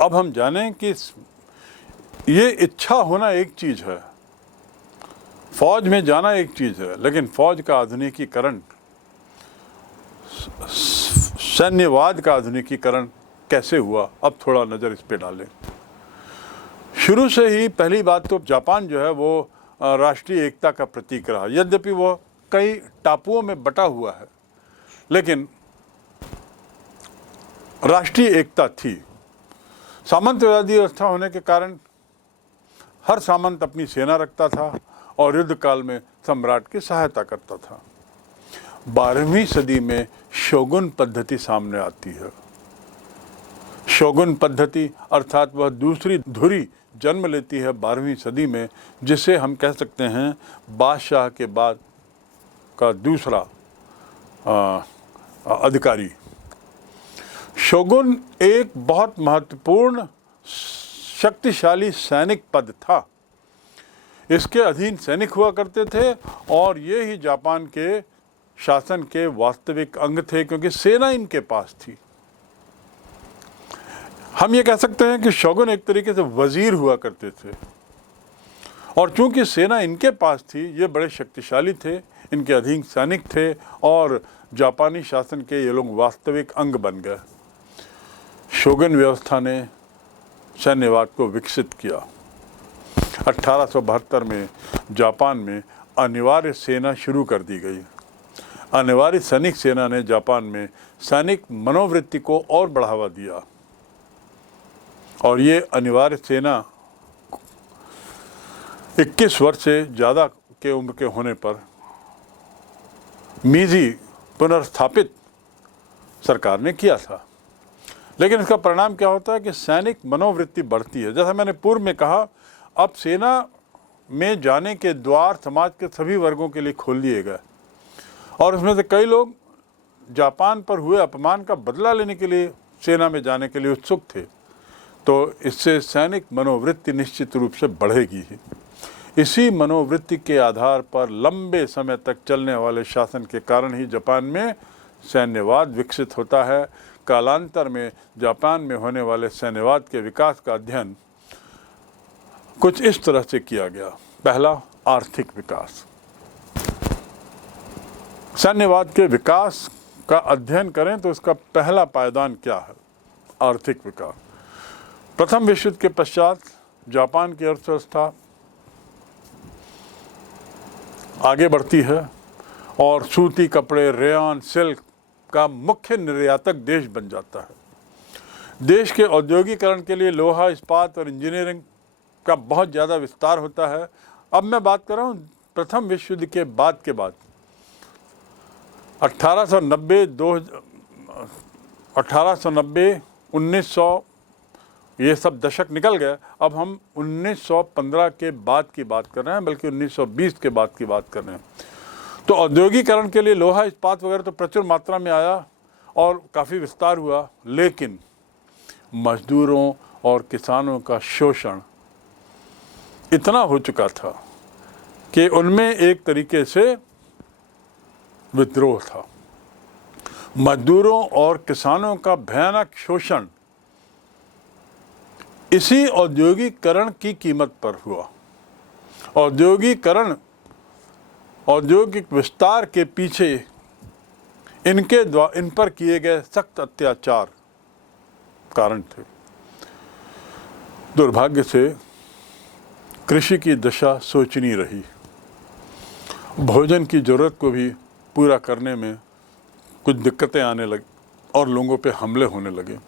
अब हम जानें कि ये इच्छा होना एक चीज़ है, फौज में जाना एक चीज़ है, लेकिन फौज का आधुनिकीकरण, सैन्यवाद का आधुनिकीकरण कैसे हुआ, अब थोड़ा नज़र इस पे डालें। शुरू से ही पहली बात तो जापान जो है वो राष्ट्रीय एकता का प्रतीक रहा। यद्यपि वो कई टापुओं में बटा हुआ है, लेकिन राष्ट्रीय एकता थी। सामंतवादी व्यवस्था होने के कारण हर सामंत अपनी सेना रखता था और युद्ध काल में सम्राट की सहायता करता था। 12वीं सदी में शोगुन पद्धति सामने आती है। शोगुन पद्धति अर्थात वह दूसरी धुरी जन्म लेती है 12वीं सदी में, जिसे हम कह सकते हैं बादशाह के बाद का दूसरा अधिकारी। शोगुन एक बहुत महत्वपूर्ण शक्तिशाली सैनिक पद था। इसके अधीन सैनिक हुआ करते थे और ये ही जापान के शासन के वास्तविक अंग थे, क्योंकि सेना इनके पास थी। हम ये कह सकते हैं कि शोगुन एक तरीके से वजीर हुआ करते थे, और चूंकि सेना इनके पास थी, ये बड़े शक्तिशाली थे, इनके अधीन सैनिक थे और जापानी शासन के ये लोग वास्तविक अंग बन गए। शोगुन व्यवस्था ने सैन्यवाद को विकसित किया। 1872 में जापान में अनिवार्य सेना शुरू कर दी गई। अनिवार्य सैनिक सेना ने जापान में सैनिक मनोवृत्ति को और बढ़ावा दिया, और ये अनिवार्य सेना 21 वर्ष से ज़्यादा के उम्र के होने पर मीजी पुनर्स्थापित सरकार ने किया था। लेकिन इसका परिणाम क्या होता है कि सैनिक मनोवृत्ति बढ़ती है। जैसा मैंने पूर्व में कहा, अब सेना में जाने के द्वार समाज के सभी वर्गों के लिए खोल दिए गए, और उसमें से कई लोग जापान पर हुए अपमान का बदला लेने के लिए सेना में जाने के लिए उत्सुक थे। तो इससे सैनिक मनोवृत्ति निश्चित रूप से बढ़ेगी ही। इसी मनोवृत्ति के आधार पर लंबे समय तक चलने वाले शासन के कारण ही जापान में सैन्यवाद विकसित होता है। कालांतर में जापान में होने वाले सैन्यवाद के विकास का अध्ययन कुछ इस तरह से किया गया। पहला, आर्थिक विकास। सैन्यवाद के विकास का अध्ययन करें तो उसका पहला पायदान क्या है? आर्थिक विकास। प्रथम विश्व युद्ध के पश्चात जापान की अर्थव्यवस्था आगे बढ़ती है और सूती कपड़े, रेयन, सिल्क का मुख्य निर्यातक देश बन जाता है। देश के औद्योगिकरण के लिए लोहा, इस्पात और इंजीनियरिंग का बहुत ज़्यादा विस्तार होता है। अब मैं बात कर रहा हूँ प्रथम विश्व युद्ध के बाद 1890, 1900 ये सब दशक निकल गए। अब हम 1915 के बाद की बात कर रहे हैं, बल्कि 1920 के बाद की बात कर रहे हैं। तो औद्योगिकरण के लिए लोहा, इस्पात वगैरह तो प्रचुर मात्रा में आया और काफ़ी विस्तार हुआ, लेकिन मजदूरों और किसानों का शोषण इतना हो चुका था कि उनमें एक तरीके से विद्रोह था। मजदूरों और किसानों का भयानक शोषण इसी औद्योगिकरण की कीमत पर हुआ। औद्योगिक विस्तार के पीछे इन पर किए गए सख्त अत्याचार कारण थे। दुर्भाग्य से कृषि की दशा शोचनीय रही। भोजन की जरूरत को भी पूरा करने में कुछ दिक्कतें आने लगी और लोगों पे हमले होने लगे।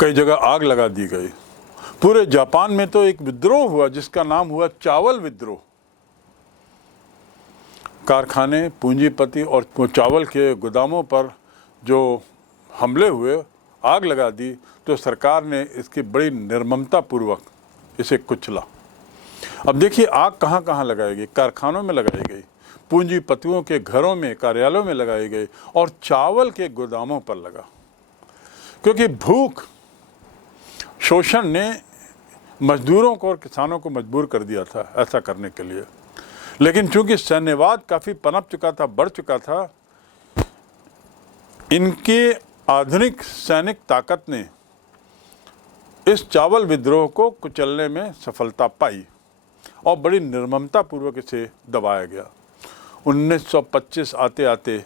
कई जगह आग लगा दी गई। पूरे जापान में तो एक विद्रोह हुआ जिसका नाम हुआ चावल विद्रोह। कारखाने, पूंजीपति और चावल के गोदामों पर जो हमले हुए, आग लगा दी, तो सरकार ने इसकी बड़ी निर्ममता पूर्वक इसे कुचला। अब देखिए आग कहाँ कहाँ लगाई गई। कारखानों में लगाई गई, पूंजीपतियों के घरों में, कार्यालयों में लगाई गई, और चावल के गोदामों पर लगा। क्योंकि भूख, शोषण ने मजदूरों को और किसानों को मजबूर कर दिया था ऐसा करने के लिए। लेकिन चूंकि सैन्यवाद काफ़ी पनप चुका था, बढ़ चुका था, इनके आधुनिक सैनिक ताकत ने इस चावल विद्रोह को कुचलने में सफलता पाई और बड़ी निर्ममता पूर्वक इसे दबाया गया। 1925 आते आते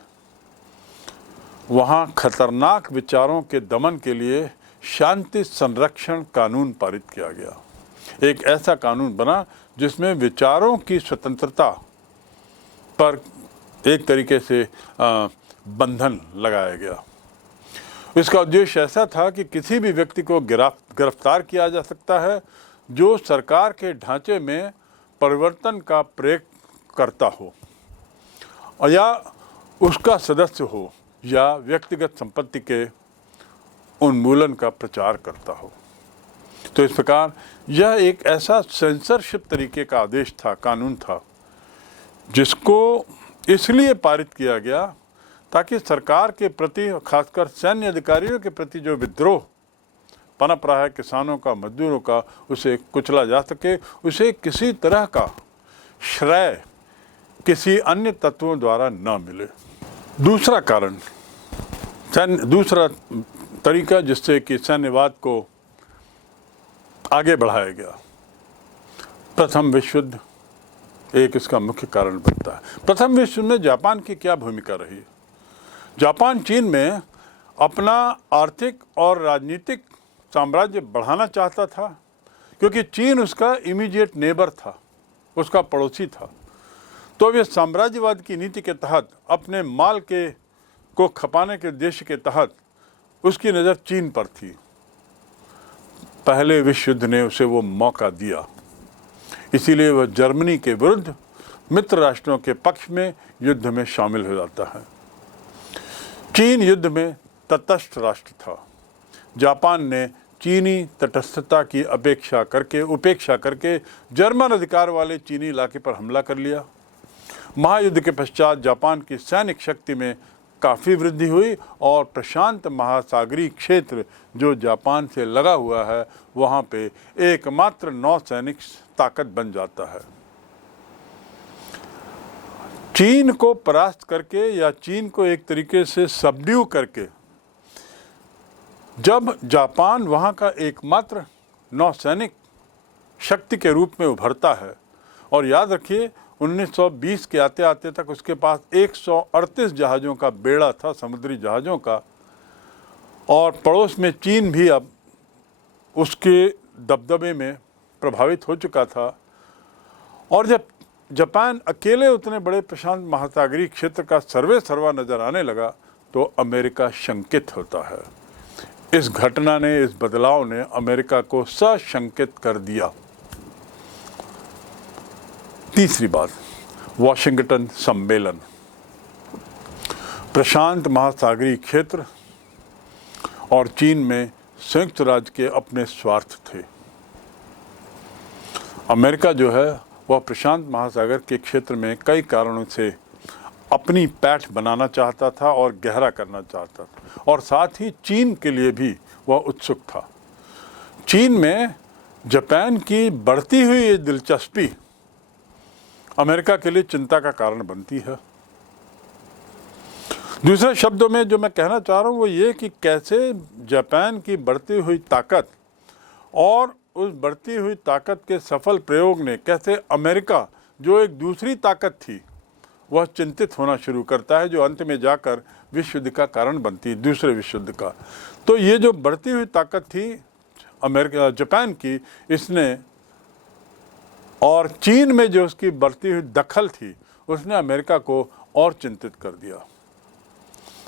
वहाँ खतरनाक विचारों के दमन के लिए शांति संरक्षण कानून पारित किया गया। एक ऐसा कानून बना जिसमें विचारों की स्वतंत्रता पर एक तरीके से बंधन लगाया गया। इसका उद्देश्य ऐसा था कि किसी भी व्यक्ति को गिरफ्तार किया जा सकता है जो सरकार के ढांचे में परिवर्तन का प्रयोग करता हो और या उसका सदस्य हो या व्यक्तिगत संपत्ति के उन्मूलन का प्रचार करता हो। तो इस प्रकार यह एक ऐसा सेंसरशिप तरीके का आदेश था, कानून था, जिसको इसलिए पारित किया गया ताकि सरकार के प्रति, खासकर सैन्य अधिकारियों के प्रति जो विद्रोह पनप रहा है किसानों का, मजदूरों का, उसे कुचला जा सके, उसे किसी तरह का श्रेय किसी अन्य तत्वों द्वारा न मिले। दूसरा कारण, दूसरा तरीका जिससे कि सैन्यवाद को आगे बढ़ाया गया, प्रथम विश्व युद्ध एक इसका मुख्य कारण बनता है। प्रथम विश्व युद्ध में जापान की क्या भूमिका रही? जापान चीन में अपना आर्थिक और राजनीतिक साम्राज्य बढ़ाना चाहता था, क्योंकि चीन उसका इमीडिएट नेबर था, उसका पड़ोसी था। तो वे साम्राज्यवाद की नीति के तहत, अपने माल को खपाने के उद्देश्य के तहत उसकी नज़र चीन पर थी। पहले विश्व युद्ध ने उसे वो मौका दिया, इसीलिए वह जर्मनी के विरुद्ध मित्र राष्ट्रों के पक्ष में युद्ध में शामिल हो जाता है। चीन युद्ध में तटस्थ राष्ट्र था। जापान ने चीनी तटस्थता की उपेक्षा करके जर्मन अधिकार वाले चीनी इलाके पर हमला कर लिया। महायुद्ध के पश्चात जापान की सैनिक शक्ति में काफ़ी वृद्धि हुई और प्रशांत महासागरीय क्षेत्र जो जापान से लगा हुआ है, वहाँ पे एकमात्र नौसैनिक ताकत बन जाता है। चीन को परास्त करके या चीन को एक तरीके से सबड्यू करके जब जापान वहाँ का एकमात्र नौसैनिक शक्ति के रूप में उभरता है, और याद रखिए 1920 के आते आते तक उसके पास 138 जहाज़ों का बेड़ा था, समुद्री जहाज़ों का, और पड़ोस में चीन भी अब उसके दबदबे में प्रभावित हो चुका था। और जब जापान अकेले उतने बड़े प्रशांत महासागरीय क्षेत्र का सर्वा नजर आने लगा तो अमेरिका शंकित होता है। इस घटना ने, इस बदलाव ने अमेरिका को सशंकित कर दिया। तीसरी बात, वॉशिंगटन सम्मेलन। प्रशांत महासागरीय क्षेत्र और चीन में संयुक्त राज्य के अपने स्वार्थ थे। अमेरिका जो है वह प्रशांत महासागर के क्षेत्र में कई कारणों से अपनी पैठ बनाना चाहता था और गहरा करना चाहता था, और साथ ही चीन के लिए भी वह उत्सुक था। चीन में जापान की बढ़ती हुई ये दिलचस्पी अमेरिका के लिए चिंता का कारण बनती है। दूसरे शब्दों में जो मैं कहना चाह रहा हूँ वो ये कि कैसे जापान की बढ़ती हुई ताकत और उस बढ़ती हुई ताकत के सफल प्रयोग ने कैसे अमेरिका, जो एक दूसरी ताकत थी, वह चिंतित होना शुरू करता है, जो अंत में जाकर विश्व युद्ध का कारण बनती है, दूसरे विश्व युद्ध का। तो ये जो बढ़ती हुई ताकत थी जापान की, इसने, और चीन में जो उसकी बढ़ती हुई दखल थी, उसने अमेरिका को और चिंतित कर दिया।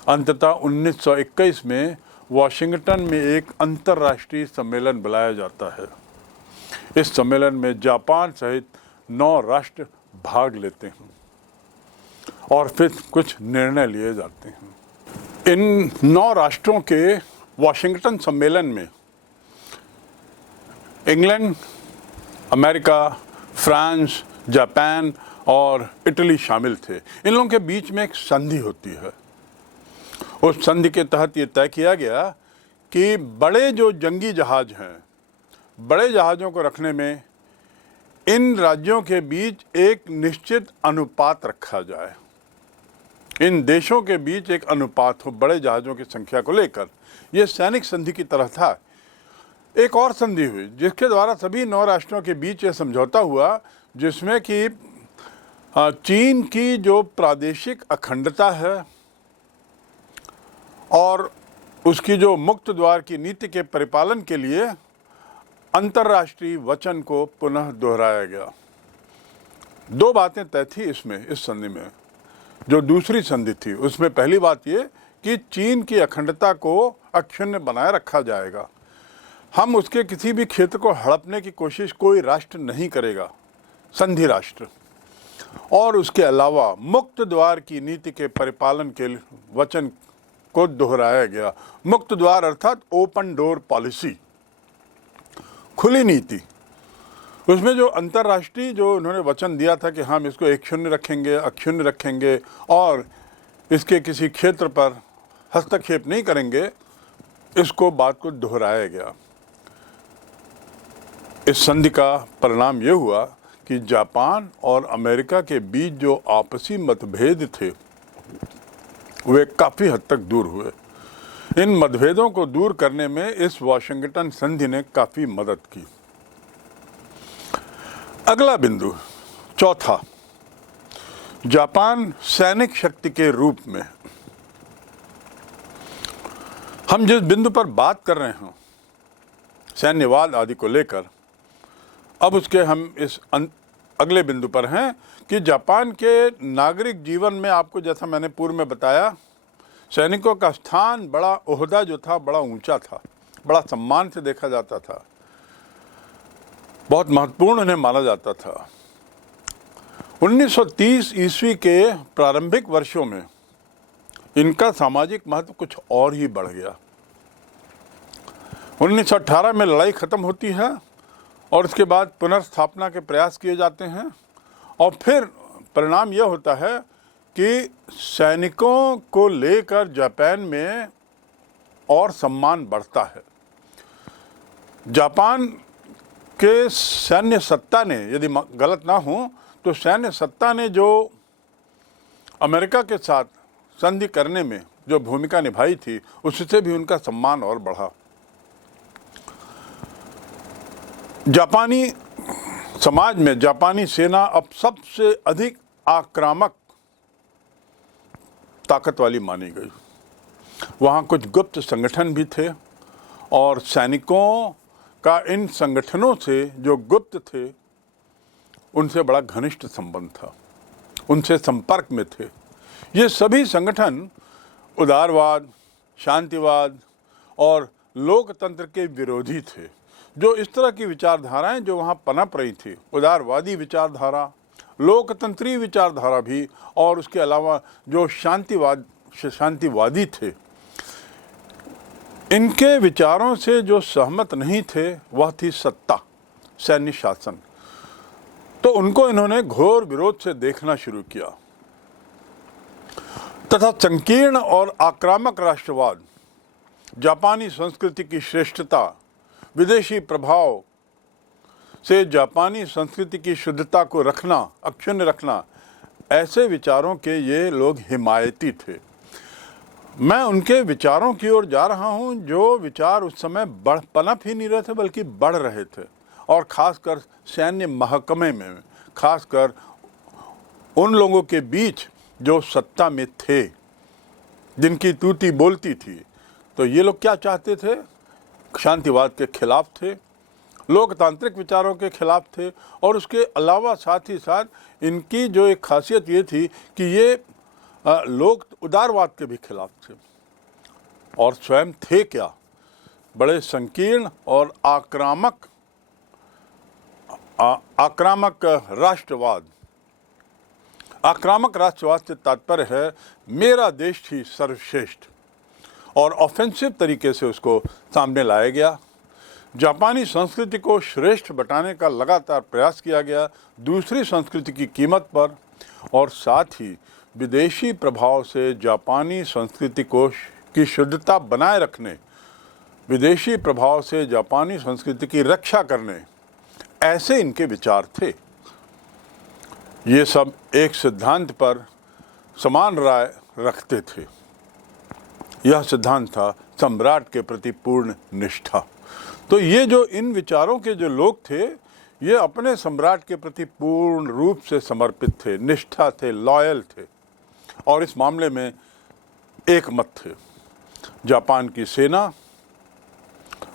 अंततः 1921 में वॉशिंगटन में एक अंतर्राष्ट्रीय सम्मेलन बुलाया जाता है। इस सम्मेलन में जापान सहित 9 राष्ट्र भाग लेते हैं और फिर कुछ निर्णय लिए जाते हैं। इन 9 राष्ट्रों के वॉशिंगटन सम्मेलन में इंग्लैंड, अमेरिका, फ्रांस, जापान और इटली शामिल थे। इन लोगों के बीच में एक संधि होती है। उस संधि के तहत ये तय किया गया कि बड़े जो जंगी जहाज हैं, बड़े जहाज़ों को रखने में इन राज्यों के बीच एक निश्चित अनुपात रखा जाए। इन देशों के बीच एक अनुपात हो बड़े जहाज़ों की संख्या को लेकर। यह सैनिक संधि की तरह था। एक और संधि हुई जिसके द्वारा सभी 9 राष्ट्रों के बीच यह समझौता हुआ, जिसमें कि चीन की जो प्रादेशिक अखंडता है और उसकी जो मुक्त द्वार की नीति के परिपालन के लिए अंतर्राष्ट्रीय वचन को पुनः दोहराया गया। 2 बातें तय थी इसमें, इस संधि में। जो दूसरी संधि थी उसमें पहली बात ये कि चीन की अखंडता को अक्षुण्ण बनाए रखा जाएगा। हम उसके किसी भी क्षेत्र को हड़पने की कोशिश कोई राष्ट्र नहीं करेगा, संधि राष्ट्र। और उसके अलावा मुक्त द्वार की नीति के परिपालन के वचन को दोहराया गया। मुक्त द्वार अर्थात ओपन डोर पॉलिसी, खुली नीति। उसमें जो अंतर्राष्ट्रीय जो उन्होंने वचन दिया था कि हम इसको एकशून्य रखेंगे, अक्षुण्ण रखेंगे और इसके किसी क्षेत्र पर हस्तक्षेप नहीं करेंगे, इसको बात को दोहराया गया। इस संधि का परिणाम ये हुआ कि जापान और अमेरिका के बीच जो आपसी मतभेद थे वे काफ़ी हद तक दूर हुए। इन मतभेदों को दूर करने में इस वाशिंगटन संधि ने काफ़ी मदद की। अगला बिंदु, चौथा, जापान सैनिक शक्ति के रूप में। हम जिस बिंदु पर बात कर रहे हैं सैन्यवाद आदि को लेकर, अब उसके हम इस अगले बिंदु पर हैं कि जापान के नागरिक जीवन में आपको, जैसा मैंने पूर्व में बताया, सैनिकों का स्थान, बड़ा ओहदा जो था बड़ा ऊंचा था, बड़ा सम्मान से देखा जाता था, बहुत महत्वपूर्ण उन्हें माना जाता था। 1930 ईस्वी के प्रारंभिक वर्षों में इनका सामाजिक महत्व कुछ और ही बढ़ गया। 1918 में लड़ाई खत्म होती है और उसके बाद पुनर्स्थापना के प्रयास किए जाते हैं और फिर परिणाम यह होता है कि सैनिकों को लेकर जापान में और सम्मान बढ़ता है। जापान के सैन्य सत्ता ने, यदि गलत ना हो तो सैन्य सत्ता ने जो अमेरिका के साथ संधि करने में जो भूमिका निभाई थी, उससे भी उनका सम्मान और बढ़ा। जापानी समाज में जापानी सेना अब सबसे अधिक आक्रामक ताकत वाली मानी गई। वहाँ कुछ गुप्त संगठन भी थे और सैनिकों का इन संगठनों से जो गुप्त थे उनसे बड़ा घनिष्ठ संबंध था, उनसे संपर्क में थे। ये सभी संगठन उदारवाद, शांतिवाद और लोकतंत्र के विरोधी थे। जो इस तरह की विचारधाराएं जो वहाँ पनप रही थी, उदारवादी विचारधारा, लोकतंत्री विचारधारा भी, और उसके अलावा जो शांतिवादी थे, इनके विचारों से जो सहमत नहीं थे वह थी सत्ता, सैन्य शासन। तो उनको इन्होंने घोर विरोध से देखना शुरू किया तथा संकीर्ण और आक्रामक राष्ट्रवाद, जापानी संस्कृति की श्रेष्ठता, विदेशी प्रभाव से जापानी संस्कृति की शुद्धता को रखना, अक्षुण्ण रखना, ऐसे विचारों के ये लोग हिमायती थे। मैं उनके विचारों की ओर जा रहा हूं जो विचार उस समय पनप ही नहीं रहे थे बल्कि बढ़ रहे थे, और खासकर सैन्य महकमे में, खासकर उन लोगों के बीच जो सत्ता में थे, जिनकी तूती बोलती थी। तो ये लोग क्या चाहते थे? शांतिवाद के खिलाफ थे, लोकतांत्रिक विचारों के खिलाफ थे, और उसके अलावा साथ ही साथ इनकी जो एक खासियत ये थी कि ये लोग उदारवाद के भी खिलाफ थे। और स्वयं थे क्या? बड़े संकीर्ण और आक्रामक राष्ट्रवाद। आक्रामक राष्ट्रवाद से तात्पर्य है मेरा देश ही सर्वश्रेष्ठ, और ऑफेंसिव तरीके से उसको सामने लाया गया। जापानी संस्कृति को श्रेष्ठ बताने का लगातार प्रयास किया गया दूसरी संस्कृति की कीमत पर, और साथ ही विदेशी प्रभाव से जापानी संस्कृति की शुद्धता बनाए रखने, विदेशी प्रभाव से जापानी संस्कृति की रक्षा करने, ऐसे इनके विचार थे। ये सब एक सिद्धांत पर समान राय रखते थे। यह सिद्धांत था सम्राट के प्रति पूर्ण निष्ठा। तो ये जो इन विचारों के जो लोग थे, ये अपने सम्राट के प्रति पूर्ण रूप से समर्पित थे, निष्ठा थे, लॉयल थे, और इस मामले में एक मत थे। जापान की सेना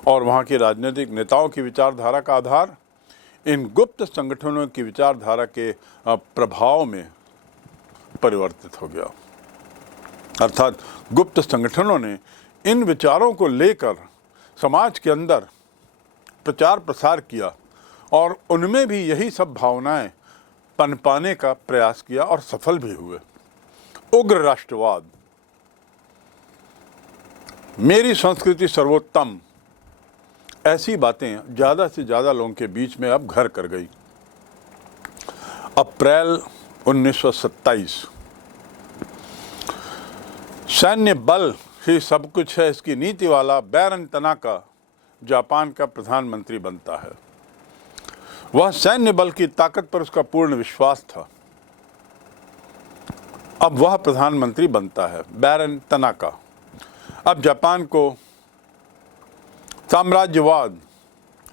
और वहाँ के राजनीतिक नेताओं की विचारधारा का आधार इन गुप्त संगठनों की विचारधारा के प्रभाव में परिवर्तित हो गया। अर्थात गुप्त संगठनों ने इन विचारों को लेकर समाज के अंदर प्रचार प्रसार किया और उनमें भी यही सब भावनाएं पनपाने का प्रयास किया और सफल भी हुए। उग्र राष्ट्रवाद, मेरी संस्कृति सर्वोत्तम, ऐसी बातें ज़्यादा से ज़्यादा लोगों के बीच में अब घर कर गई। अप्रैल 1927, सैन्य बल ही सब कुछ है, इसकी नीति वाला बैरन तनाका जापान का प्रधानमंत्री बनता है। वह सैन्य बल की ताकत पर उसका पूर्ण विश्वास था। अब वह प्रधानमंत्री बनता है, बैरन तनाका। अब जापान को साम्राज्यवाद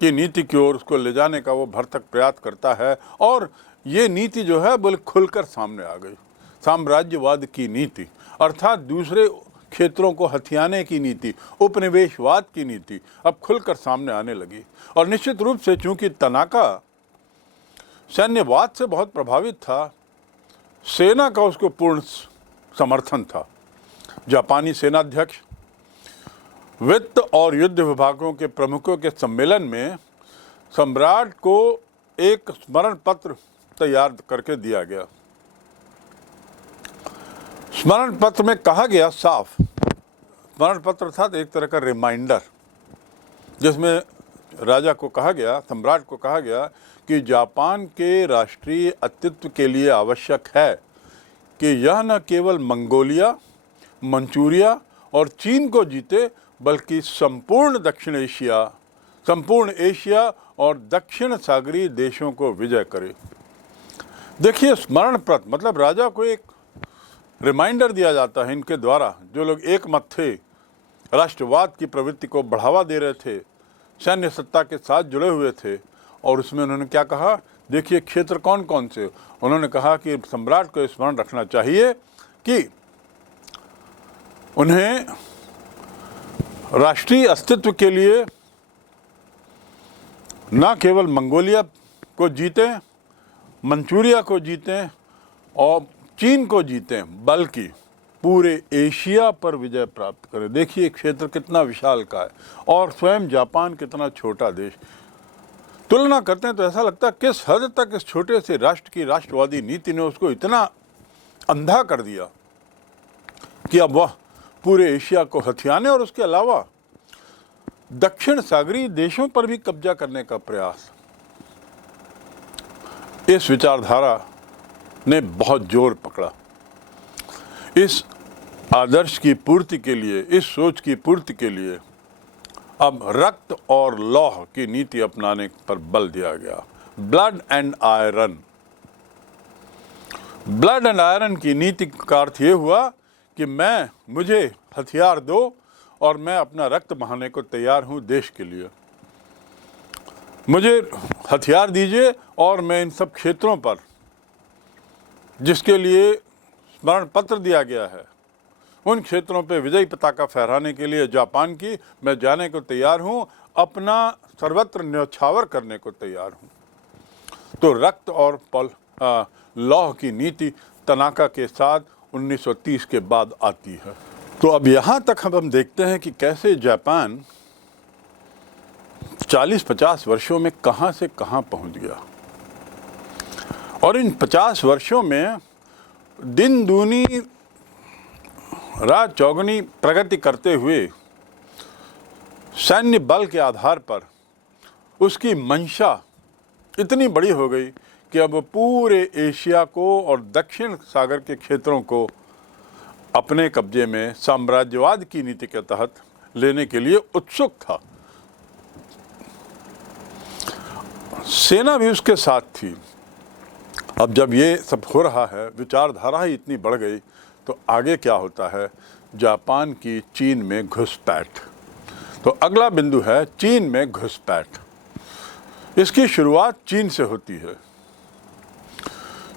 की नीति की ओर उसको ले जाने का वो भरसक प्रयास करता है, और ये नीति जो है बोले खुलकर सामने आ गई। साम्राज्यवाद की नीति अर्थात दूसरे क्षेत्रों को हथियाने की नीति, उपनिवेशवाद की नीति अब खुलकर सामने आने लगी। और निश्चित रूप से चूंकि तनाका सैन्यवाद से बहुत प्रभावित था, सेना का उसको पूर्ण समर्थन था। जापानी सेनाध्यक्ष वित्त और युद्ध विभागों के प्रमुखों के सम्मेलन में सम्राट को एक स्मरण पत्र तैयार करके दिया गया। स्मरण पत्र में कहा गया साफ, स्मरण पत्र था एक तरह का रिमाइंडर, जिसमें राजा को कहा गया, सम्राट को कहा गया कि जापान के राष्ट्रीय अस्तित्व के लिए आवश्यक है कि यह न केवल मंगोलिया, मंचूरिया और चीन को जीते, बल्कि संपूर्ण दक्षिण एशिया, संपूर्ण एशिया और दक्षिण सागरीय देशों को विजय करे। देखिए, स्मरण पत्र मतलब राजा को एक रिमाइंडर दिया जाता है इनके द्वारा। जो लोग एक मत थे, राष्ट्रवाद की प्रवृत्ति को बढ़ावा दे रहे थे, सैन्य सत्ता के साथ जुड़े हुए थे, और उसमें उन्होंने क्या कहा, देखिए क्षेत्र कौन कौन से। उन्होंने कहा कि सम्राट को स्मरण रखना चाहिए कि उन्हें राष्ट्रीय अस्तित्व के लिए न केवल मंगोलिया को जीतें, मंचूरिया को जीतें और चीन को जीतें, बल्कि पूरे एशिया पर विजय प्राप्त करें। देखिए क्षेत्र कितना विशाल का है और स्वयं जापान कितना छोटा देश। तुलना करते हैं तो ऐसा लगता है किस हद तक इस छोटे से राष्ट्र की राष्ट्रवादी नीति ने उसको इतना अंधा कर दिया कि अब वह पूरे एशिया को हथियाने और उसके अलावा दक्षिण सागरीय देशों पर भी कब्जा करने का प्रयास। इस विचारधारा ने बहुत जोर पकड़ा। इस आदर्श की पूर्ति के लिए, इस सोच की पूर्ति के लिए अब रक्त और लौह की नीति अपनाने पर बल दिया गया। Blood and iron. Blood and iron की नीति का अर्थ ये हुआ कि मुझे हथियार दो और मैं अपना रक्त बहाने को तैयार हूं देश के लिए। मुझे हथियार दीजिए और मैं इन सब क्षेत्रों पर जिसके लिए स्मरण पत्र दिया गया है, उन क्षेत्रों पर विजयी पताका फहराने के लिए जापान की मैं जाने को तैयार हूं, अपना सर्वत्र न्यौछावर करने को तैयार हूं। तो रक्त और लौह की नीति तनाका के साथ 1930 के बाद आती है। तो अब यहाँ तक हम देखते हैं कि कैसे जापान 40-50 वर्षों में कहाँ से कहाँ पहुँच गया, और इन 50 वर्षों में दिन दूनी रात चौगुनी प्रगति करते हुए सैन्य बल के आधार पर उसकी मंशा इतनी बड़ी हो गई कि अब पूरे एशिया को और दक्षिण सागर के क्षेत्रों को अपने कब्जे में साम्राज्यवाद की नीति के तहत लेने के लिए उत्सुक था। सेना भी उसके साथ थी। अब जब ये सब हो रहा है, विचारधारा ही इतनी बढ़ गई, तो आगे क्या होता है, जापान की चीन में घुसपैठ। तो अगला बिंदु है चीन में घुसपैठ। इसकी शुरुआत चीन से होती है।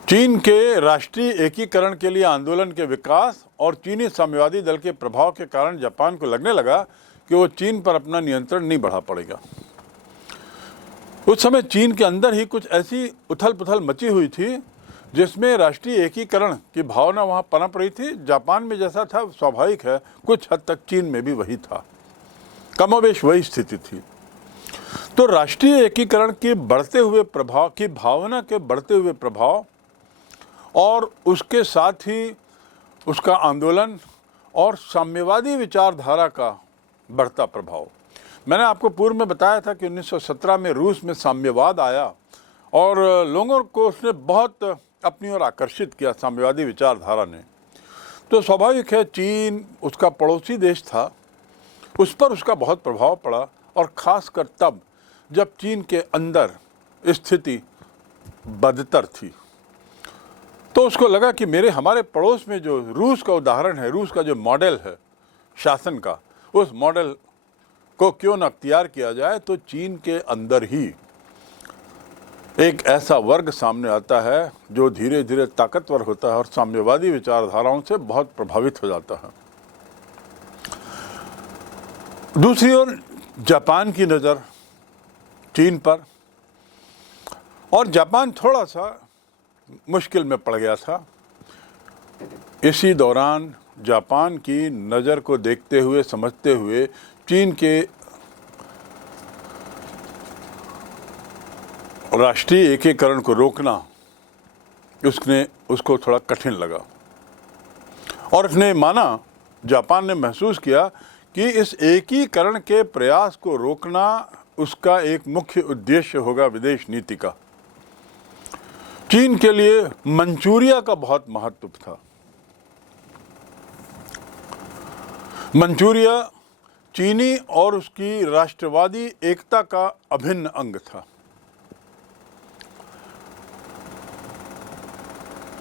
चीन के राष्ट्रीय एकीकरण के लिए आंदोलन के विकास और चीनी साम्यवादी दल के प्रभाव के कारण जापान को लगने लगा कि वो चीन पर अपना नियंत्रण नहीं बढ़ा पड़ेगा। उस समय चीन के अंदर ही कुछ ऐसी उथल पुथल मची हुई थी जिसमें राष्ट्रीय एकीकरण की भावना वहाँ पनप रही थी। जापान में जैसा था स्वाभाविक है, कुछ हद तक चीन में भी वही था, कमोबेश वही स्थिति थी। तो राष्ट्रीय एकीकरण के बढ़ते हुए प्रभाव की भावना के बढ़ते हुए प्रभाव और उसके साथ ही उसका आंदोलन और साम्यवादी विचारधारा का बढ़ता प्रभाव। मैंने आपको पूर्व में बताया था कि 1917 में रूस में साम्यवाद आया और लोगों को उसने बहुत अपनी ओर आकर्षित किया, साम्यवादी विचारधारा ने। तो स्वाभाविक है चीन उसका पड़ोसी देश था, उस पर उसका बहुत प्रभाव पड़ा और ख़ासकर तब जब चीन के अंदर स्थिति बदतर थी। तो उसको लगा कि हमारे पड़ोस में जो रूस का उदाहरण है, रूस का जो मॉडल है शासन का, उस मॉडल को क्यों न अख्तियार किया जाए। तो चीन के अंदर ही एक ऐसा वर्ग सामने आता है जो धीरे धीरे ताकतवर होता है और साम्यवादी विचारधाराओं से बहुत प्रभावित हो जाता है। दूसरी ओर जापान की नज़र चीन पर, और जापान थोड़ा सा मुश्किल में पड़ गया था। इसी दौरान जापान की नज़र को देखते हुए, समझते हुए चीन के राष्ट्रीय एकीकरण को रोकना उसको थोड़ा कठिन लगा और उसने माना, जापान ने महसूस किया कि इस एकीकरण के प्रयास को रोकना उसका एक मुख्य उद्देश्य होगा विदेश नीति का। चीन के लिए मंचूरिया का बहुत महत्व था। मंचूरिया चीनी और उसकी राष्ट्रवादी एकता का अभिन्न अंग था।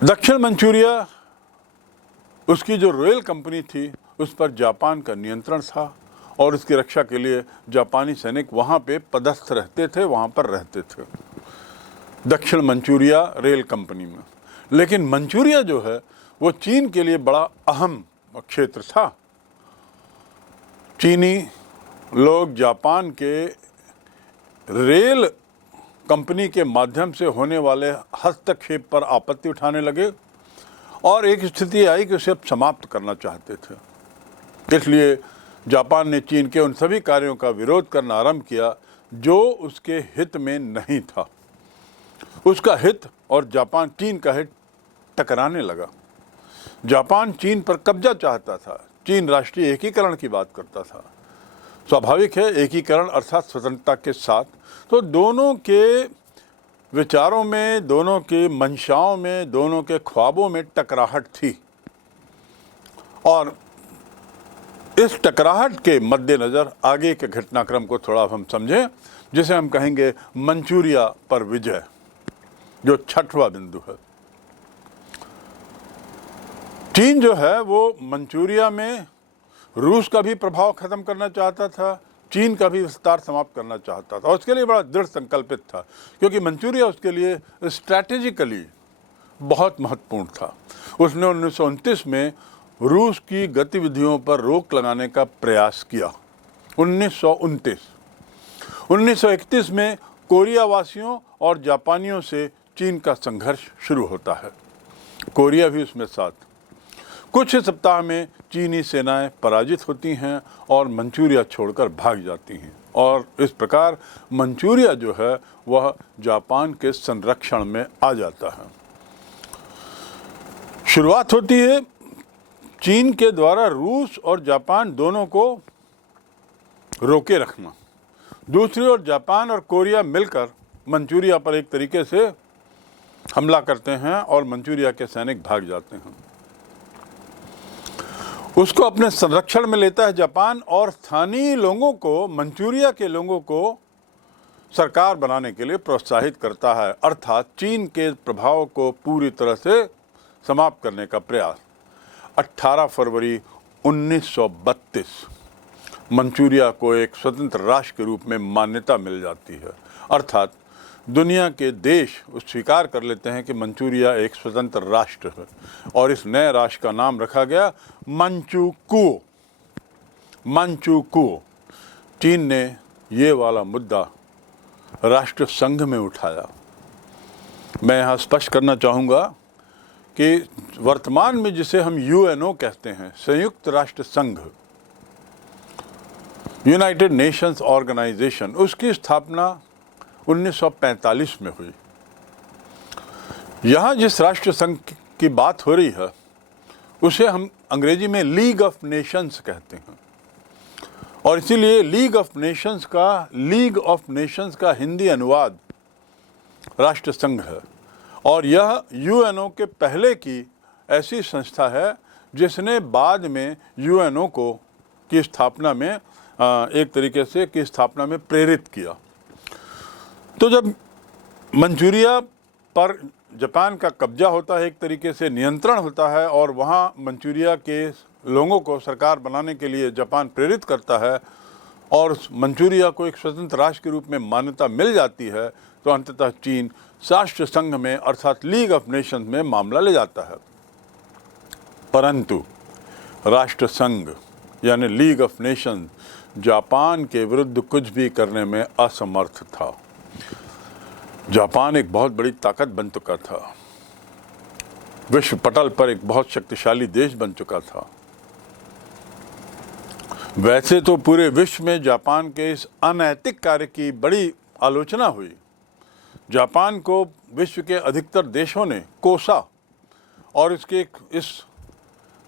दक्षिण मंचूरिया, उसकी जो रॉयल कंपनी थी, उस पर जापान का नियंत्रण था और उसकी रक्षा के लिए जापानी सैनिक वहाँ पे पदस्थ रहते थे, वहाँ पर रहते थे, दक्षिण मंचूरिया रेल कंपनी में। लेकिन मंचूरिया जो है वो चीन के लिए बड़ा अहम क्षेत्र था। चीनी लोग जापान के रेल कंपनी के माध्यम से होने वाले हस्तक्षेप पर आपत्ति उठाने लगे और एक स्थिति आई कि उसे समाप्त करना चाहते थे। इसलिए जापान ने चीन के उन सभी कार्यों का विरोध करना आरंभ किया जो उसके हित में नहीं था। उसका हित और जापान चीन का हित टकराने लगा। जापान चीन पर कब्जा चाहता था, चीन राष्ट्रीय एकीकरण की बात करता था। स्वाभाविक है, एकीकरण अर्थात स्वतंत्रता के साथ। तो दोनों के विचारों में, दोनों के मंशाओं में, दोनों के ख्वाबों में टकराहट थी और इस टकराहट के मद्देनज़र आगे के घटनाक्रम को थोड़ा हम समझें, जिसे हम कहेंगे मंचूरिया पर विजय, जो छठवां बिंदु है। चीन जो है वो मंचूरिया में रूस का भी प्रभाव खत्म करना चाहता था, चीन का भी विस्तार समाप्त करना चाहता था और उसके लिए बड़ा दृढ़ संकल्पित था, क्योंकि मंचूरिया उसके लिए स्ट्रैटेजिकली बहुत महत्वपूर्ण था। उसने 1929 में रूस की गतिविधियों पर रोक लगाने का प्रयास किया। 1931 में कोरिया वासियों और जापानियों से चीन का संघर्ष शुरू होता है, कोरिया भी उसमें साथ। कुछ ही सप्ताह में चीनी सेनाएं पराजित होती हैं और मंचूरिया छोड़कर भाग जाती हैं और इस प्रकार मंचूरिया जो है वह जापान के संरक्षण में आ जाता है। शुरुआत होती है चीन के द्वारा रूस और जापान दोनों को रोके रखना। दूसरी ओर जापान और कोरिया मिलकर मंचूरिया पर एक तरीके से हमला करते हैं और मंचूरिया के सैनिक भाग जाते हैं। उसको अपने संरक्षण में लेता है जापान और स्थानीय लोगों को, मंचूरिया के लोगों को सरकार बनाने के लिए प्रोत्साहित करता है, अर्थात चीन के प्रभाव को पूरी तरह से समाप्त करने का प्रयास। 18 फरवरी 1932 मंचूरिया को एक स्वतंत्र राष्ट्र के रूप में मान्यता मिल जाती है। अर्थात दुनिया के देश स्वीकार कर लेते हैं कि मंचूरिया एक स्वतंत्र राष्ट्र है और इस नए राष्ट्र का नाम रखा गया मंचूकुओ। मंचूकुओ। चीन ने ये वाला मुद्दा राष्ट्र संघ में उठाया। मैं यहाँ स्पष्ट करना चाहूँगा कि वर्तमान में जिसे हम यूएनओ कहते हैं, संयुक्त राष्ट्र संघ, यूनाइटेड नेशंस ऑर्गेनाइजेशन, उसकी स्थापना 1945 में हुई। यहाँ जिस राष्ट्र संघ की बात हो रही है उसे हम अंग्रेजी में लीग ऑफ नेशंस कहते हैं और इसीलिए लीग ऑफ नेशंस का हिंदी अनुवाद राष्ट्र संघ है और यह यूएनओ के पहले की ऐसी संस्था है जिसने बाद में यूएनओ की स्थापना में एक तरीके से की स्थापना में प्रेरित किया। तो जब मंचूरिया पर जापान का कब्जा होता है, एक तरीके से नियंत्रण होता है और वहाँ मंचूरिया के लोगों को सरकार बनाने के लिए जापान प्रेरित करता है और मंचूरिया को एक स्वतंत्र राष्ट्र के रूप में मान्यता मिल जाती है, तो अंततः चीन राष्ट्र संघ में अर्थात लीग ऑफ नेशंस में मामला ले जाता है। परंतु राष्ट्र संघ यानी लीग ऑफ नेशंस जापान के विरुद्ध कुछ भी करने में असमर्थ था। जापान एक बहुत बड़ी ताकत बन चुका था, विश्व पटल पर एक बहुत शक्तिशाली देश बन चुका था। वैसे तो पूरे विश्व में जापान के इस अनैतिक कार्य की बड़ी आलोचना हुई। जापान को विश्व के अधिकतर देशों ने कोसा और इसके इस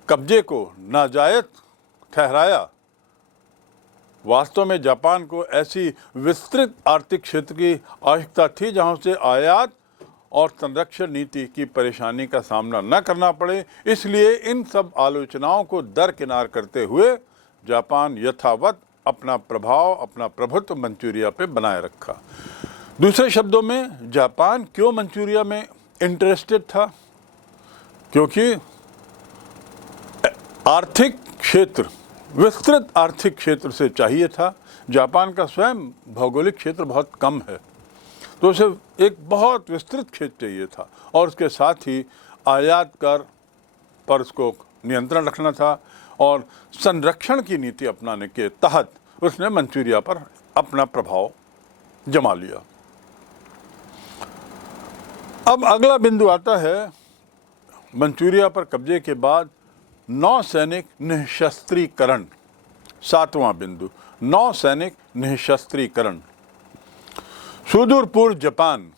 कब्जे को नाजायज ठहराया। वास्तव में जापान को ऐसी विस्तृत आर्थिक क्षेत्र की आवश्यकता थी जहां से आयात और संरक्षण नीति की परेशानी का सामना न करना पड़े। इसलिए इन सब आलोचनाओं को दरकिनार करते हुए जापान यथावत अपना प्रभाव, अपना प्रभुत्व मंचूरिया पे बनाए रखा। दूसरे शब्दों में जापान क्यों मंचूरिया में इंटरेस्टेड था? क्योंकि आर्थिक क्षेत्र, विस्तृत आर्थिक क्षेत्र से चाहिए था। जापान का स्वयं भौगोलिक क्षेत्र बहुत कम है, तो उसे एक बहुत विस्तृत क्षेत्र चाहिए था और उसके साथ ही आयात कर पर उसको नियंत्रण रखना था और संरक्षण की नीति अपनाने के तहत उसने मंचूरिया पर अपना प्रभाव जमा लिया। अब अगला बिंदु आता है मंचूरिया पर कब्जे के बाद नौसैनिक निःशस्त्रीकरण। 7वां बिंदु, नौसैनिक निःशस्त्रीकरण। सुदूर पूर्व जापान,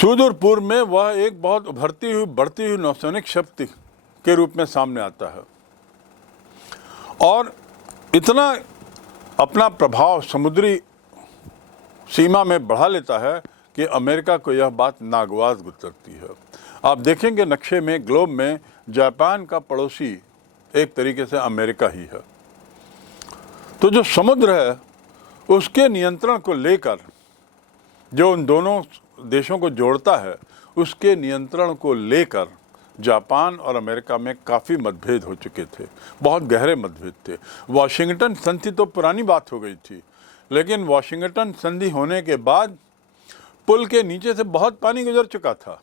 सुदूर पूर्व में वह एक बहुत उभरती हुई बढ़ती हुई नौसैनिक शक्ति के रूप में सामने आता है और इतना अपना प्रभाव समुद्री सीमा में बढ़ा लेता है कि अमेरिका को यह बात नागवार गुजरती है। आप देखेंगे नक्शे में, ग्लोब में, जापान का पड़ोसी एक तरीके से अमेरिका ही है। तो जो समुद्र है उसके नियंत्रण को लेकर, जो उन दोनों देशों को जोड़ता है, उसके नियंत्रण को लेकर जापान और अमेरिका में काफ़ी मतभेद हो चुके थे, बहुत गहरे मतभेद थे। वाशिंगटन संधि तो पुरानी बात हो गई थी, लेकिन वाशिंगटन संधि होने के बाद पुल के नीचे से बहुत पानी गुजर चुका था।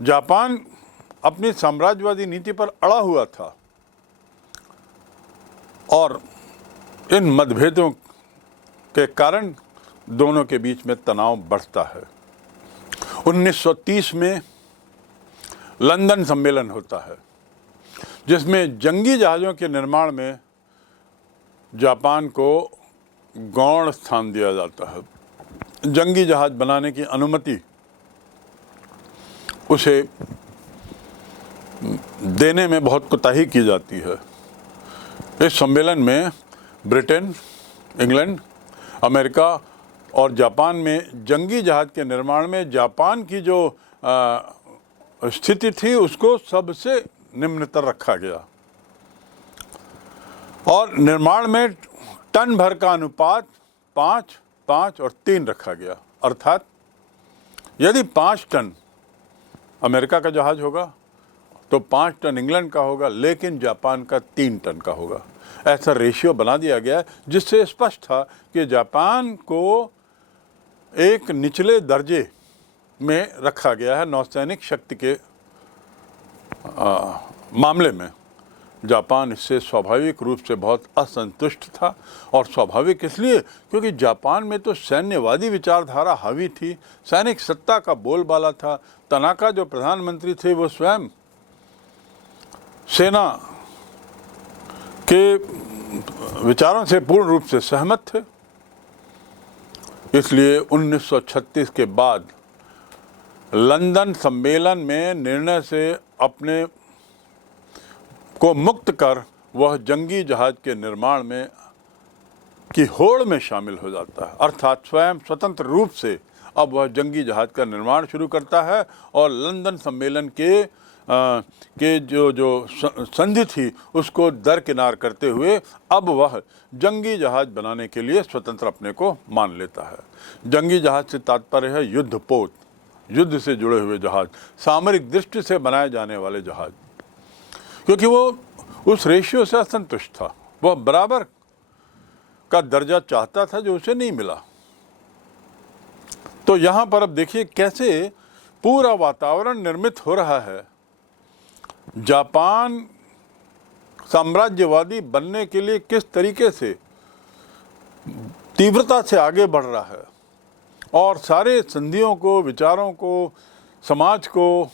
जापान अपनी साम्राज्यवादी नीति पर अड़ा हुआ था और इन मतभेदों के कारण दोनों के बीच में तनाव बढ़ता है। 1930 में लंदन सम्मेलन होता है जिसमें जंगी जहाज़ों के निर्माण में जापान को गौण स्थान दिया जाता है। जंगी जहाज़ बनाने की अनुमति उसे देने में बहुत कोताही की जाती है। इस सम्मेलन में ब्रिटेन, इंग्लैंड, अमेरिका और जापान में जंगी जहाज़ के निर्माण में जापान की जो स्थिति थी उसको सबसे निम्नतर रखा गया और निर्माण में टन भर का अनुपात 5, 5 और 3 रखा गया। अर्थात यदि 5 टन अमेरिका का जहाज़ होगा तो 5 टन इंग्लैंड का होगा, लेकिन जापान का 3 टन का होगा। ऐसा रेशियो बना दिया गया है, जिससे स्पष्ट था कि जापान को एक निचले दर्जे में रखा गया है नौसैनिक शक्ति के मामले में। जापान इससे स्वाभाविक रूप से बहुत असंतुष्ट था, और स्वाभाविक इसलिए क्योंकि जापान में तो सैन्यवादी विचारधारा हावी थी, सैनिक सत्ता का बोलबाला था। तनाका जो प्रधानमंत्री थे वो स्वयं सेना के विचारों से पूर्ण रूप से सहमत थे। इसलिए 1936 के बाद लंदन सम्मेलन में निर्णय से अपने को मुक्त कर वह जंगी जहाज के निर्माण में की होड़ में शामिल हो जाता है, अर्थात स्वयं स्वतंत्र रूप से अब वह जंगी जहाज का निर्माण शुरू करता है। और लंदन सम्मेलन के जो संधि थी उसको दरकिनार करते हुए अब वह जंगी जहाज बनाने के लिए स्वतंत्र अपने को मान लेता है। जंगी जहाज से तात्पर्य है युद्धपोत, युद्ध से जुड़े हुए जहाज, सामरिक दृष्टि से बनाए जाने वाले जहाज, क्योंकि वो उस रेशियो से असंतुष्ट था। वह बराबर का दर्जा चाहता था जो उसे नहीं मिला। तो यहाँ पर अब देखिए कैसे पूरा वातावरण निर्मित हो रहा है। जापान साम्राज्यवादी बनने के लिए किस तरीके से तीव्रता से आगे बढ़ रहा है, और सारे संधियों को, विचारों को, समाज को,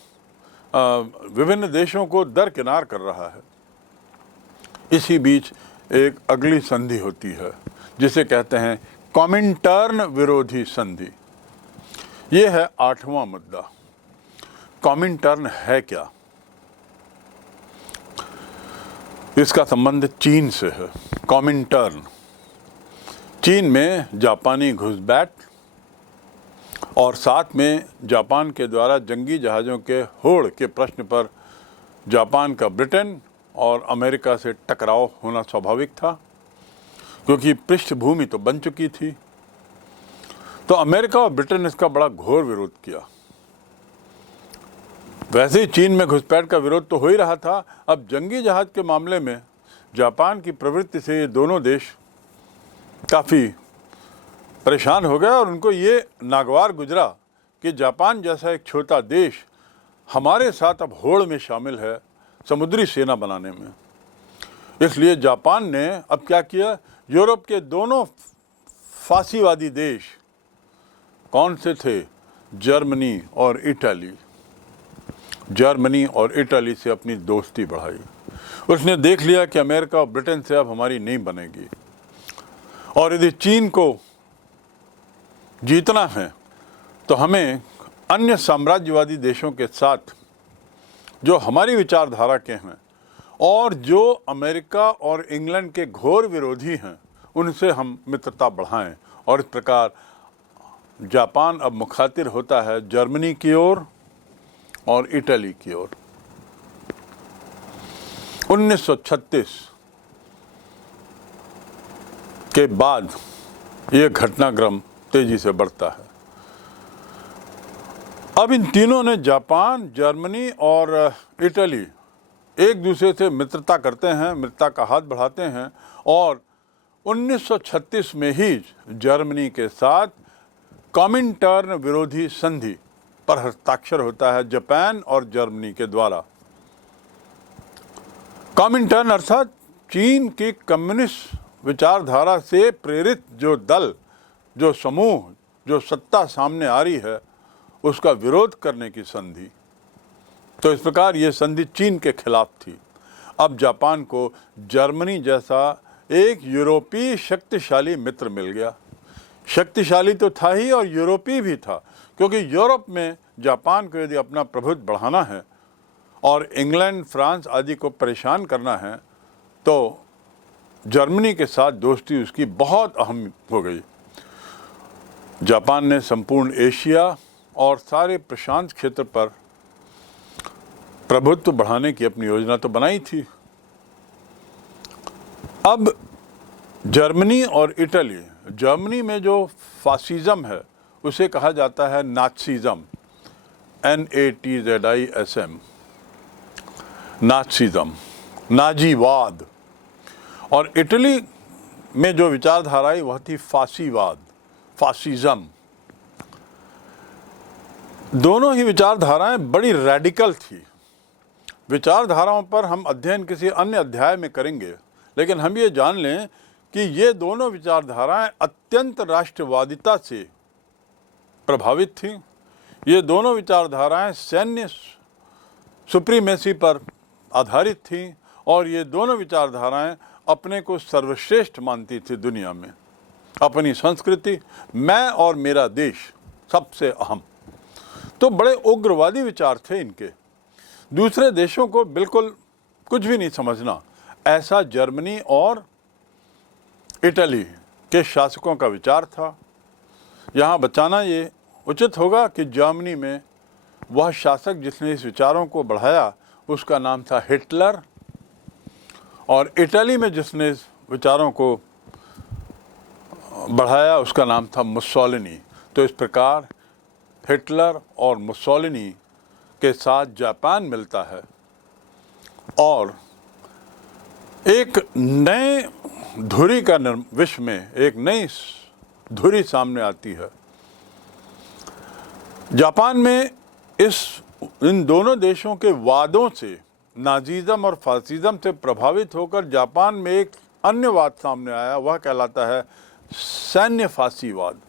विभिन्न देशों को दरकिनार कर रहा है। इसी बीच एक अगली संधि होती है जिसे कहते हैं कॉमिंटर्न विरोधी संधि। ये है 8वां मुद्दा। कॉमिंटर्न है क्या? इसका संबंध चीन से है। कॉमिंटर्न, चीन में जापानी घुसपैठ और साथ में जापान के द्वारा जंगी जहाज़ों के होड़ के प्रश्न पर जापान का ब्रिटेन और अमेरिका से टकराव होना स्वाभाविक था, क्योंकि पृष्ठभूमि तो बन चुकी थी। तो अमेरिका और ब्रिटेन ने इसका बड़ा घोर विरोध किया। वैसे ही चीन में घुसपैठ का विरोध तो हो ही रहा था। अब जंगी जहाज के मामले में जापान की प्रवृत्ति से ये दोनों देश काफ़ी परेशान हो गए, और उनको ये नागवार गुजरा कि जापान जैसा एक छोटा देश हमारे साथ अब होड़ में शामिल है समुद्री सेना बनाने में। इसलिए जापान ने अब क्या किया, यूरोप के दोनों फासीवादी देश कौन से थे, जर्मनी और इटली, जर्मनी और इटली से अपनी दोस्ती बढ़ाई। उसने देख लिया कि अमेरिका और ब्रिटेन से अब हमारी नहीं बनेगी, और यदि चीन को जीतना है तो हमें अन्य साम्राज्यवादी देशों के साथ जो हमारी विचारधारा के हैं और जो अमेरिका और इंग्लैंड के घोर विरोधी हैं उनसे हम मित्रता बढ़ाएं। और इस प्रकार जापान अब मुखातिर होता है जर्मनी की ओर और इटली की ओर। 1936 के बाद ये घटनाक्रम तेजी से बढ़ता है। अब इन तीनों ने, जापान, जर्मनी और इटली, एक दूसरे से मित्रता करते हैं, मित्रता का हाथ बढ़ाते हैं, और 1936 में ही जर्मनी के साथ कॉमिंटर्न विरोधी संधि पर हस्ताक्षर होता है जापान और जर्मनी के द्वारा। कॉमिंटर्न अर्थात चीन की कम्युनिस्ट विचारधारा से प्रेरित जो दल, जो समूह, जो सत्ता सामने आ रही है उसका विरोध करने की संधि। तो इस प्रकार ये संधि चीन के खिलाफ थी। अब जापान को जर्मनी जैसा एक यूरोपीय शक्तिशाली मित्र मिल गया। शक्तिशाली तो था ही और यूरोपीय भी था, क्योंकि यूरोप में जापान को यदि अपना प्रभुत्व बढ़ाना है और इंग्लैंड, फ्रांस आदि को परेशान करना है तो जर्मनी के साथ दोस्ती उसकी बहुत अहम हो गई। जापान ने संपूर्ण एशिया और सारे प्रशांत क्षेत्र पर प्रभुत्व बढ़ाने की अपनी योजना तो बनाई थी। अब जर्मनी और इटली, जर्मनी में जो फासिज्म है उसे कहा जाता है नात्सिज्म, NATZISM, नाजीज़म, नाजीवाद, और इटली में जो विचारधारा आई वह थी फासीवाद, फासिज्म। दोनों ही विचारधाराएं बड़ी रैडिकल थी। विचारधाराओं पर हम अध्ययन किसी अन्य अध्याय में करेंगे, लेकिन हम ये जान लें कि ये दोनों विचारधाराएं अत्यंत राष्ट्रवादिता से प्रभावित थीं। ये दोनों विचारधाराएं सैन्य सुप्रीमेसी पर आधारित थीं और ये दोनों विचारधाराएं अपने को सर्वश्रेष्ठ मानती थी दुनिया में। अपनी संस्कृति, मैं और मेरा देश सबसे अहम। तो बड़े उग्रवादी विचार थे इनके। दूसरे देशों को बिल्कुल कुछ भी नहीं समझना, ऐसा जर्मनी और इटली के शासकों का विचार था। यहाँ बचाना ये उचित होगा कि जर्मनी में वह शासक जिसने इस विचारों को बढ़ाया उसका नाम था हिटलर, और इटली में जिसने इस विचारों को बढ़ाया उसका नाम था मुसोलिनी। तो इस प्रकार हिटलर और मुसोलिनी के साथ जापान मिलता है और एक नए धुरी का विश्व में एक नई धुरी सामने आती है। जापान में इन दोनों देशों के वादों से, नाजीज़म और फासिज्म से प्रभावित होकर जापान में एक अन्य वाद सामने आया। वह कहलाता है सैन्य फासीवाद,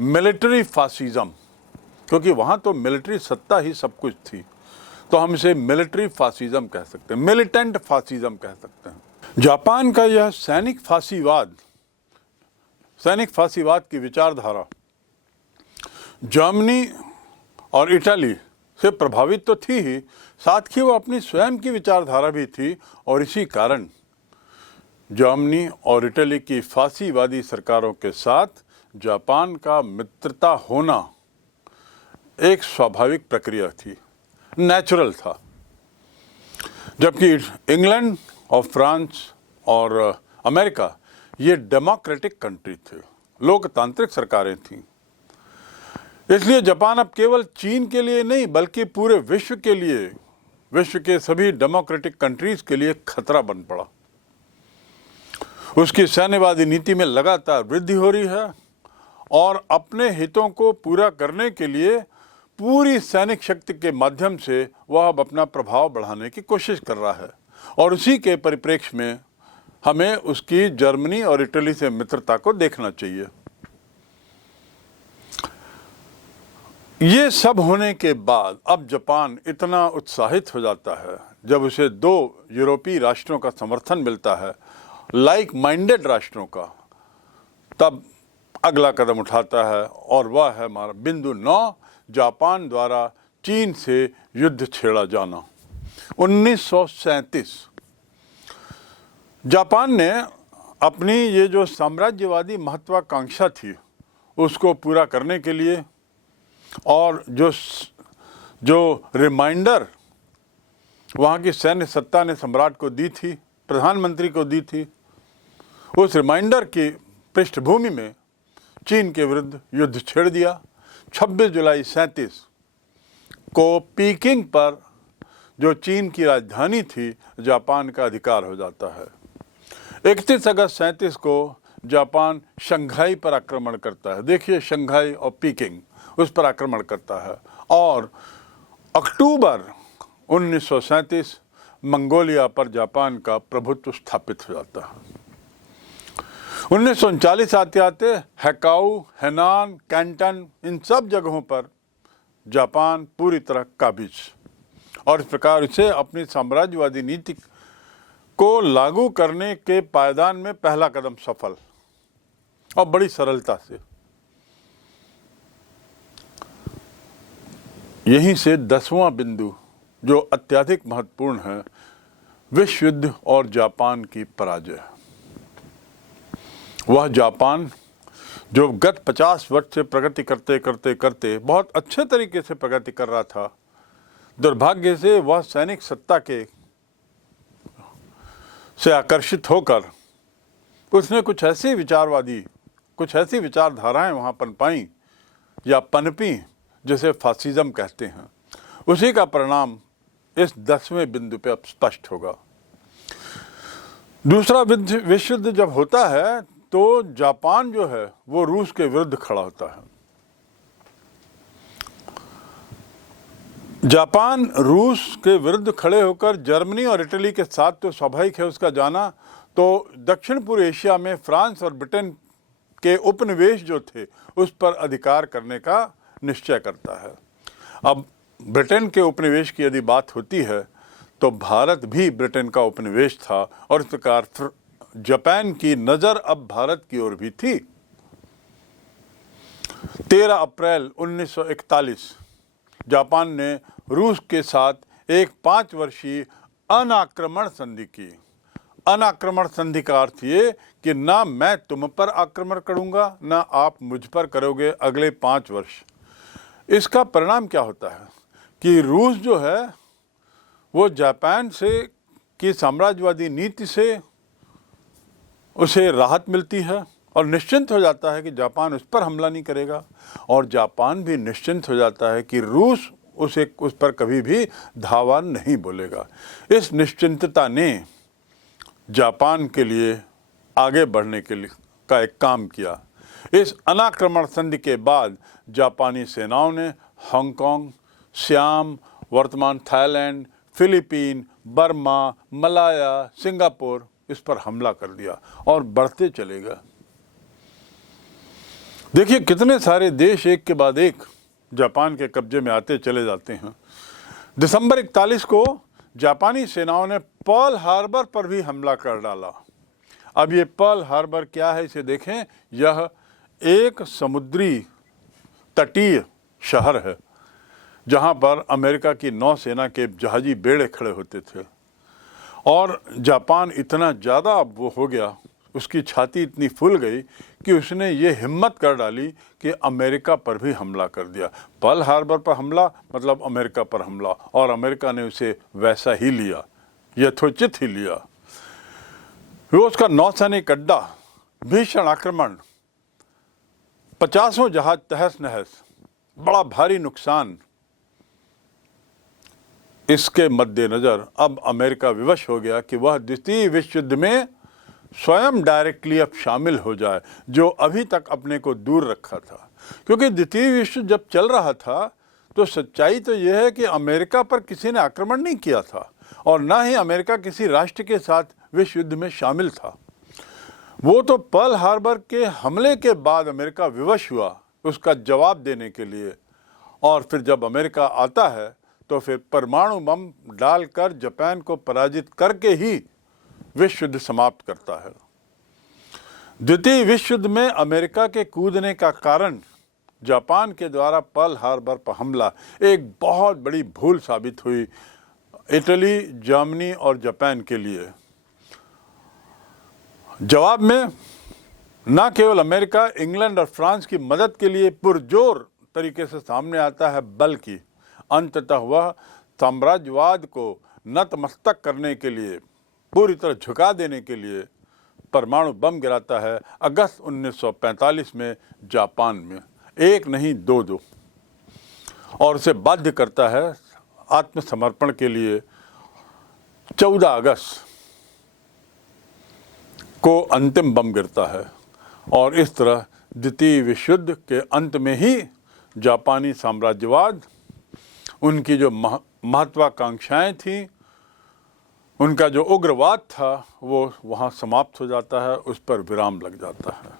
मिलिट्री फासिज्म, क्योंकि वहाँ तो मिलिट्री सत्ता ही सब कुछ थी। तो हम इसे मिलिट्री फासिज्म कह सकते हैं, मिलिटेंट फासिज्म कह सकते हैं। जापान का यह सैनिक फासीवाद की विचारधारा जर्मनी और इटली से प्रभावित तो थी ही, साथ ही वो अपनी स्वयं की विचारधारा भी थी, और इसी कारण जर्मनी और इटली की फासीवादी सरकारों के साथ जापान का मित्रता होना एक स्वाभाविक प्रक्रिया थी, नेचुरल था। जबकि इंग्लैंड और फ्रांस और अमेरिका ये डेमोक्रेटिक कंट्री थे, लोकतांत्रिक सरकारें थीं। इसलिए जापान अब केवल चीन के लिए नहीं बल्कि पूरे विश्व के लिए, विश्व के सभी डेमोक्रेटिक कंट्रीज के लिए खतरा बन पड़ा। उसकी सैन्यवादी नीति में लगातार वृद्धि हो रही है और अपने हितों को पूरा करने के लिए पूरी सैनिक शक्ति के माध्यम से वह अब अपना प्रभाव बढ़ाने की कोशिश कर रहा है। और उसी के परिप्रेक्ष्य में हमें उसकी जर्मनी और इटली से मित्रता को देखना चाहिए। ये सब होने के बाद अब जापान इतना उत्साहित हो जाता है जब उसे दो यूरोपीय राष्ट्रों का समर्थन मिलता है, लाइक माइंडेड राष्ट्रों का, तब अगला कदम उठाता है और वह है हमारा बिंदु 9, जापान द्वारा चीन से युद्ध छेड़ा जाना। 1937 जापान ने अपनी ये जो साम्राज्यवादी महत्वाकांक्षा थी उसको पूरा करने के लिए और जो रिमाइंडर वहाँ की सैन्य सत्ता ने सम्राट को दी थी, प्रधानमंत्री को दी थी, उस रिमाइंडर की पृष्ठभूमि में चीन के विरुद्ध युद्ध छेड़ दिया। 26 जुलाई 37 को पीकिंग पर, जो चीन की राजधानी थी, जापान का अधिकार हो जाता है। 31 अगस्त 37 को जापान शंघाई पर आक्रमण करता है। देखिए, शंघाई और पीकिंग, उस पर आक्रमण करता है। और अक्टूबर 1937 मंगोलिया पर जापान का प्रभुत्व स्थापित हो जाता है। 1939 आते आते हैकाऊ, हेनान, कैंटन, इन सब जगहों पर जापान पूरी तरह काबिज, और इस प्रकार इसे अपनी साम्राज्यवादी नीति को लागू करने के पायदान में पहला कदम सफल और बड़ी सरलता से। यहीं से 10वां बिंदु जो अत्यधिक महत्वपूर्ण है, विश्व युद्ध और जापान की पराजय। वह जापान जो गत 50 वर्ष से प्रगति करते करते करते बहुत अच्छे तरीके से प्रगति कर रहा था, दुर्भाग्य से वह सैनिक सत्ता से आकर्षित होकर उसने कुछ ऐसी विचारधाराएं वहाँ पनपाई या पनपी जिसे फासिज्म कहते हैं। उसी का परिणाम इस 10वें बिंदु पे अब स्पष्ट होगा। दूसरा विश्व युद्ध जब होता है तो जापान जो है वो रूस के विरुद्ध खड़ा होता है। जापान रूस के विरुद्ध खड़े होकर जर्मनी और इटली के साथ तो स्वाभाविक है उसका जाना, तो दक्षिण पूर्व एशिया में फ्रांस और ब्रिटेन के उपनिवेश जो थे उस पर अधिकार करने का निश्चय करता है। अब ब्रिटेन के उपनिवेश की यदि बात होती है तो भारत भी ब्रिटेन का उपनिवेश था और इस प्रकार जापान की नज़र अब भारत की ओर भी थी। 13 अप्रैल 1941 जापान ने रूस के साथ एक 5 वर्षीय अनाक्रमण संधि की। अनाक्रमण संधि का अर्थ ये कि ना मैं तुम पर आक्रमण करूंगा ना आप मुझ पर करोगे अगले 5 वर्ष। इसका परिणाम क्या होता है कि रूस जो है वो जापान से की साम्राज्यवादी नीति से उसे राहत मिलती है और निश्चिंत हो जाता है कि जापान उस पर हमला नहीं करेगा, और जापान भी निश्चिंत हो जाता है कि रूस उस पर कभी भी धावा नहीं बोलेगा। इस निश्चिंतता ने जापान के लिए आगे बढ़ने के लिए का एक काम किया। इस अनाक्रमण संधि के बाद जापानी सेनाओं ने हांगकांग, सियाम, वर्तमान Thailand, Philippine, Burma, Malaya, Singapore इस पर हमला कर दिया और बढ़ते चले गए। देखिए कितने सारे देश एक के बाद एक जापान के कब्जे में आते चले जाते हैं। दिसंबर 41 को जापानी सेनाओं ने पर्ल हार्बर पर भी हमला कर डाला। अब ये पर्ल हार्बर क्या है इसे देखें। यह एक समुद्री तटीय शहर है जहां पर अमेरिका की नौसेना के जहाजी बेड़े खड़े होते थे, और जापान इतना ज़्यादा अब वो हो गया, उसकी छाती इतनी फूल गई कि उसने ये हिम्मत कर डाली कि अमेरिका पर भी हमला कर दिया। पर्ल हार्बर पर हमला मतलब अमेरिका पर हमला, और अमेरिका ने उसे वैसा ही लिया, यथोचित ही लिया। रूस का नौसैनिक अड्डा, भीषण आक्रमण, 50 जहाज तहस नहस, बड़ा भारी नुकसान। इसके मद्देनज़र अब अमेरिका विवश हो गया कि वह द्वितीय विश्व युद्ध में स्वयं डायरेक्टली अब शामिल हो जाए, जो अभी तक अपने को दूर रखा था। क्योंकि द्वितीय विश्व जब चल रहा था तो सच्चाई तो यह है कि अमेरिका पर किसी ने आक्रमण नहीं किया था और ना ही अमेरिका किसी राष्ट्र के साथ विश्व युद्ध में शामिल था। वो तो पर्ल हार्बर के हमले के बाद अमेरिका विवश हुआ उसका जवाब देने के लिए, और फिर जब अमेरिका आता है तो फिर परमाणु बम डालकर जापान को पराजित करके ही विश्व युद्ध समाप्त करता है। द्वितीय विश्व युद्ध में अमेरिका के कूदने का कारण जापान के द्वारा पर्ल हार्बर पर हमला एक बहुत बड़ी भूल साबित हुई इटली, जर्मनी और जापान के लिए। जवाब में न केवल अमेरिका, इंग्लैंड और फ्रांस की मदद के लिए पुरजोर तरीके से सामने आता है, बल्कि अंततः वह साम्राज्यवाद को नतमस्तक करने के लिए, पूरी तरह झुका देने के लिए परमाणु बम गिराता है अगस्त 1945 में जापान में, एक नहीं दो, और उसे बाध्य करता है आत्मसमर्पण के लिए। 14 अगस्त को अंतिम बम गिरता है, और इस तरह द्वितीय विश्व युद्ध के अंत में ही जापानी साम्राज्यवाद, उनकी जो महत्वाकांक्षाएं थीं, उनका जो उग्रवाद था, वो वहाँ समाप्त हो जाता है, उस पर विराम लग जाता है।